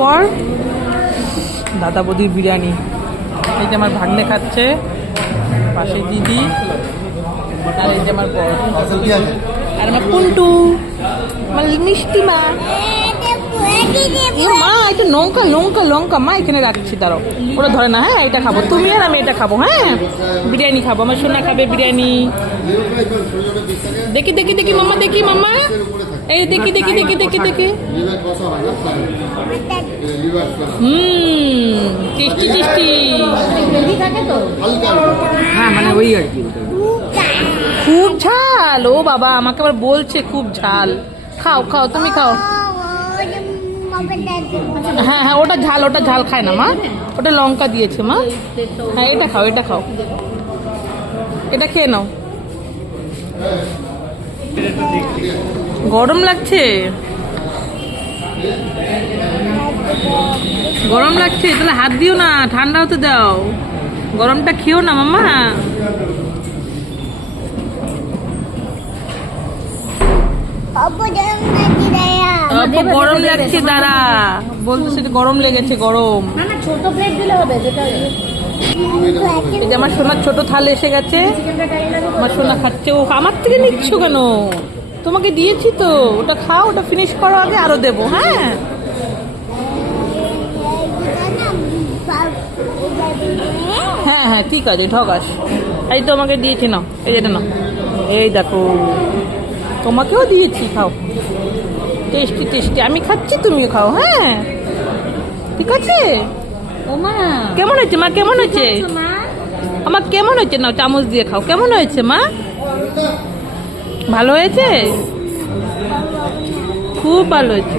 পর দাদা বৌদির বিরিয়ানি, এই যে আমার ভাগ্নে খাচ্ছে, পাশে দিদি, আর এই যে আমার বর, আর আমার পুন্টু, আমার মিষ্টি মা। মা এটা লঙ্কা লঙ্কা লঙ্কা মা এখানে রাখছি, দাঁড়াও, ওরা ধরে না। হ্যাঁ এটা খাবো, তুমি আর আমি এটা খাবো। হ্যাঁ বিরিয়ানি খাবো, আমার সোনা খাবে বিরিয়ানি। দেখি দেখি দেখি মামা, দেখি মামা, এই দেখি দেখি দেখি দেখি দেখি। Tasty tasty. হ্যাঁ মানে ওই আর কি, খুব ঝাল। ও বাবা আমাকে আবার বলছে খুব ঝাল। খাও খাও, তুমি খাও। হ্যাঁ হ্যাঁ ওটা ঝাল, ওটা ঝাল খায় না মা, ওটা লঙ্কা দিয়েছে মা। হ্যাঁ এটা খাও, এটা খাও, এটা খেয়ে নাও। গরম লাগছে, গরম লাগছে, তাহলে হাত দিও না, ঠান্ডা হতে দাও, গরমটা খেও না মামা। গরম লাগছে, দাঁড়া বলতে, সেটা গরম লেগেছে, গরম। ছোট প্লেট দিলে হবে, যেটা এই যে আমার সোনার ছোট থাল এসে গেছে, আমার সোনা খাচ্ছে। ও আমার থেকে নিচ্ছ কেন? তোমাকে দিয়েছি তো, ওটা খাও, ওটা ফিনিশ করো আগে, আরো দেবো। হ্যাঁ হ্যাঁ হ্যাঁ ঠিক আছে, ঠকাস। এই তো আমাকে দিয়েছি, নাও এই যেটা নাও, এই দেখো তোমাকেও দিয়েছি, খাও। টেস্টি টেস্টি, আমি খাচ্ছি তুমিও খাও। হ্যাঁ ঠিক আছে। কেমন হয়েছে মা, কেমন হয়েছে আমার, কেমন হয়েছে? নাও চামচ দিয়ে খাও, কেমন হয়েছে মা? ভালো হয়েছে, খুব ভালো হয়েছে।